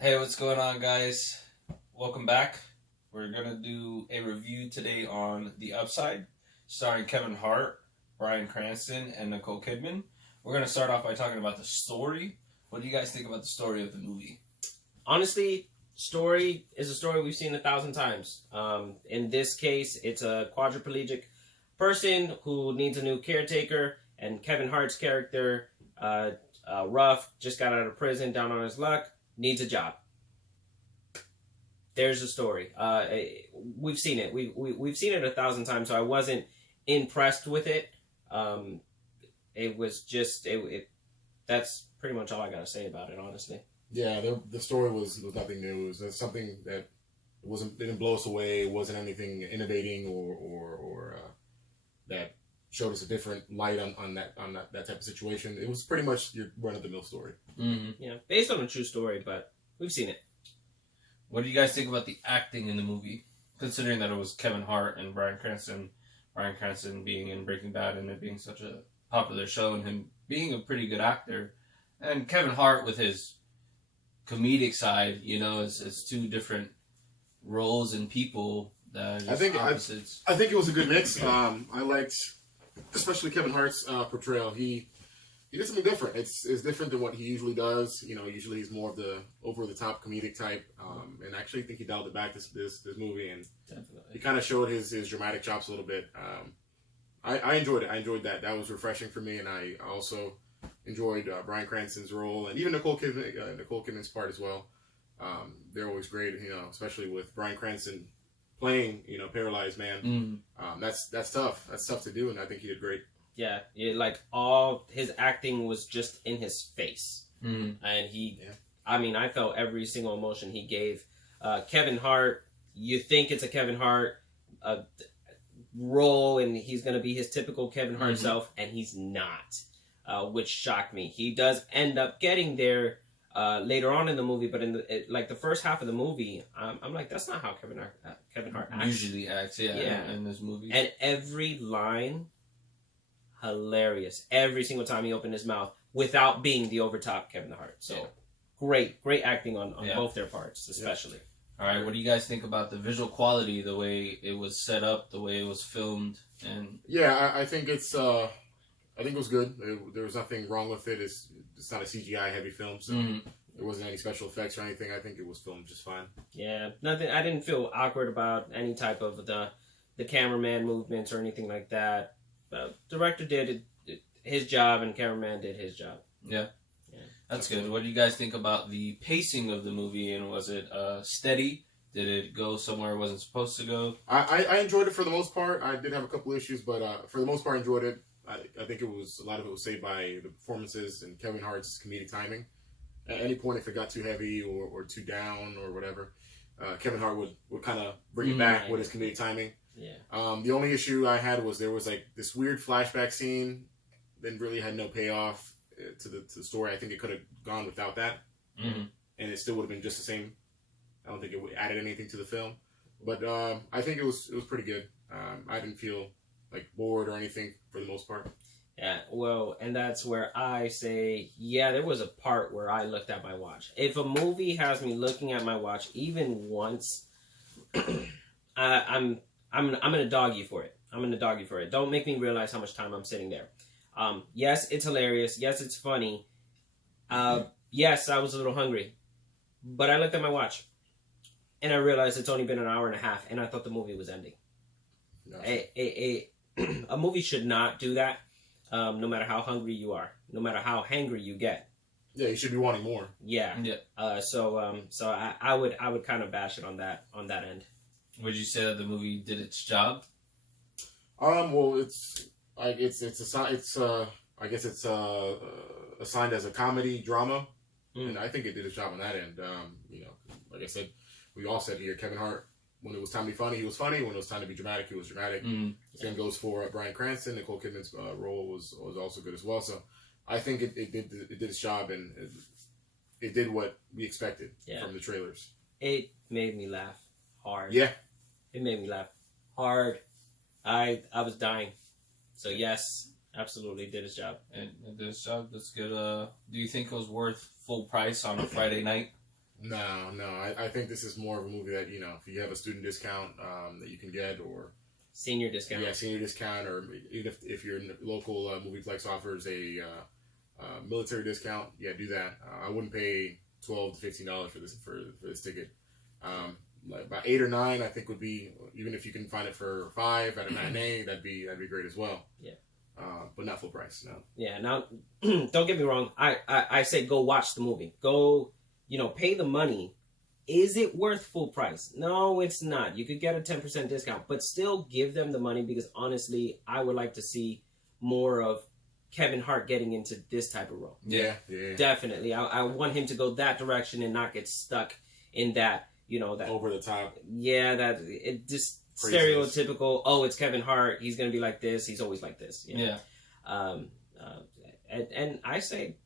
Hey, what's going on, guys? Welcome back. We're gonna do a review today on The Upside, starring Kevin Hart, Brian Cranston, and Nicole Kidman. We're gonna start off by talking about the story. What do you guys think about the story of the movie? Honestly, story is a story we've seen 1,000 times. In this case, it's a quadriplegic person who needs a new caretaker, and Kevin Hart's character, Ruff, just got out of prison, down on his luck, needs a job. There's the story. We've seen it. We've seen it 1,000 times, so I wasn't impressed with it. It was just that's pretty much all I gotta say about it, honestly. Yeah, the story was nothing new. It was something that didn't blow us away. It wasn't anything innovating or that showed us a different light on that type of situation. It was pretty much your run of the mill story. Mm-hmm. Yeah, based on a true story, but we've seen it. What do you guys think about the acting in the movie? Considering that it was Kevin Hart and Brian Cranston being in Breaking Bad and it being such a popular show and him being a pretty good actor, and Kevin Hart with his comedic side, is two different roles and people that are just opposites. I think it was a good mix. I liked, especially Kevin Hart's portrayal. He did something different. It's different than what he usually does. Usually he's more of the over the top comedic type. And I actually think he dialed it back this movie, and Definitely. he kind of showed his dramatic chops a little bit. I enjoyed it. I enjoyed that. That was refreshing for me, and I also enjoyed Bryan Cranston's role, and even Nicole Kidman's part as well. They're always great, especially with Bryan Cranston playing, paralyzed man. That's tough. That's tough to do, and I think he did great. Yeah, like all his acting was just in his face, and I felt every single emotion he gave. Kevin Hart, you think it's a Kevin Hart role, and he's going to be his typical Kevin Hart self, and he's not, which shocked me. He does end up getting there later on in the movie, but in the first half of the movie, I'm like, that's not how Kevin Hart acts. Usually acts, in this movie. And every line, hilarious. Every single time he opened his mouth without being the overtop Kevin Hart. So great acting on both their parts, especially. All right, what do you guys think about the visual quality, the way it was set up, the way it was filmed, and I think it was good. There was nothing wrong with it. It's not a CGI heavy film, so there wasn't any special effects or anything. I think it was filmed just fine. Yeah, nothing. I didn't feel awkward about any type of the cameraman movements or anything like that. Director did his job, and cameraman did his job. Yeah. That's good. What do you guys think about the pacing of the movie, and was it steady? Did it go somewhere it wasn't supposed to go? I enjoyed it for the most part. I did have a couple issues, but for the most part, I enjoyed it. I think a lot of it was saved by the performances and Kevin Hart's comedic timing. At any point, if it got too heavy or too down or whatever, Kevin Hart would kind of bring it back with his comedic timing. Yeah. The only issue I had was there was like this weird flashback scene that really had no payoff to the story. I think it could have gone without that, and it still would have been just the same. I don't think it added anything to the film, but I think it was pretty good. I didn't feel like bored or anything for the most part. Yeah, well, and that's where I say, there was a part where I looked at my watch. If a movie has me looking at my watch even once, I'm gonna dog you for it. Don't make me realize how much time I'm sitting there. Yes, it's hilarious. Yes, it's funny. Yes, I was a little hungry, but I looked at my watch, and I realized it's only been an hour and a half, and I thought the movie was ending. No. A movie should not do that. No matter how hungry you are, no matter how hangry you get. Yeah, you should be wanting more. Yeah. So I would kind of bash it on that end. Would you say that the movie did its job? Well, I guess it's assigned as a comedy drama, and I think it did its job on that end. Like I said, we all said here, Kevin Hart, when it was time to be funny, he was funny. When it was time to be dramatic, he was dramatic. Same goes for Bryan Cranston. Nicole Kidman's role was also good as well. So I think it did its job, and it did what we expected from the trailers. It made me laugh hard. Yeah. It made me laugh hard. I was dying. So yes, absolutely did his job. And did his job. That's good. Do you think it was worth full price on a Friday night? No. I think this is more of a movie that, you know, if you have a student discount that you can get, or Senior discount. yeah, senior discount, or even if your local movieplex offers a military discount, yeah, do that. I wouldn't pay $12 to $15 for this ticket. Like about 8 or 9, I think would be, even if you can find it for 5 at a matinee, that'd be great as well. Yeah. But not full price, no. Yeah. Now, don't get me wrong. I say go watch the movie. Go, you know, pay the money. Is it worth full price? No, it's not. You could get a 10% discount, but still give them the money, because honestly, I would like to see more of Kevin Hart getting into this type of role. Yeah. Definitely. I want him to go that direction and not get stuck in that, you know, that over the top. Yeah, that it just Craziness. stereotypical. Oh, it's Kevin Hart. He's gonna be like this. He's always like this. You know? Yeah. And I say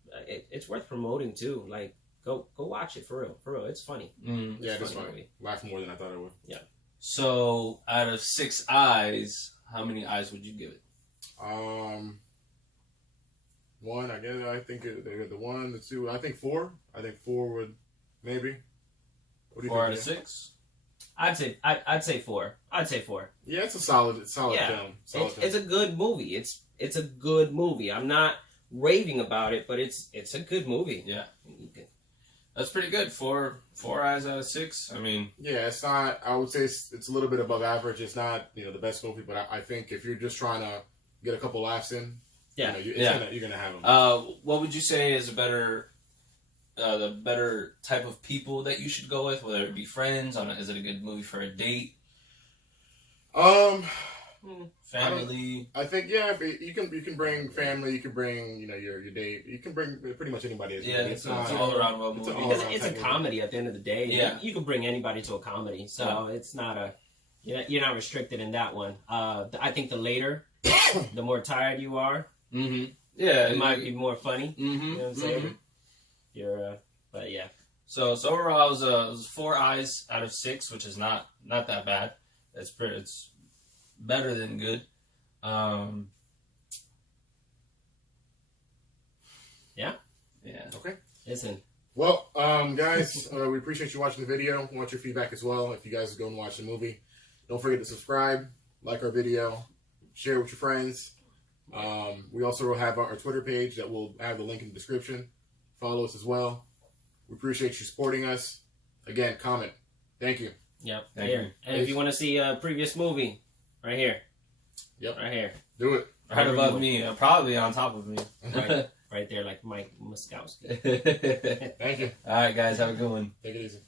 it's worth promoting too. Like, go watch it for real. It's funny. Mm. Yeah, It's it's funny funny. movie. Laughed more than I thought I would. Yeah. So, out of 6 eyes, how many eyes would you give it? 1, I guess. I think the 1, the 2. I think 4. I think 4 would maybe. What do you 4 think? out of Dan? 6? I'd say 4. I'd say 4. Yeah, it's a solid Yeah. film. Solid film. It's a good movie. It's a good movie. I'm not raving about it, but it's a good movie. Yeah. That's pretty good. 4 eyes out of 6. I mean, Yeah, it's not. I would say it's a little bit above average. It's not, you know, the best movie, but I think if you're just trying to get a couple laughs in, Yeah. you know, you're gonna have them. what would you say is the better type of people that you should go with? Whether it be friends, is it a good movie for a date, family? I think if you can bring family, you can bring, you know, your date, you can bring pretty much anybody. It's an all around well it's movie. an Because all-around it's a type movie. comedy at the end of the day. Yeah. You can bring anybody to a comedy, so it's not you're not restricted in that one. I think the later, the more tired you are, Mm-hmm. Yeah, it might be more funny. Mm-hmm. You know what I'm saying? But yeah. So overall, it was 4 eyes out of 6, which is not that bad. It's better than good. Yeah. Okay. Listen. Well, guys, we appreciate you watching the video. We want your feedback as well. If you guys go and watch the movie, don't forget to subscribe, like our video, share with your friends. We also have our Twitter page that will have the link in the description. Follow us as well. We appreciate you supporting us. Again, comment. Thank you. Yep. Thank Here. you. And if you want to see a previous movie, right here. Yep. Right here. Do it. Right above me, probably on top of me. Right there, like Mike Muskowski. Thank you. All right, guys, have a good one. Take it easy.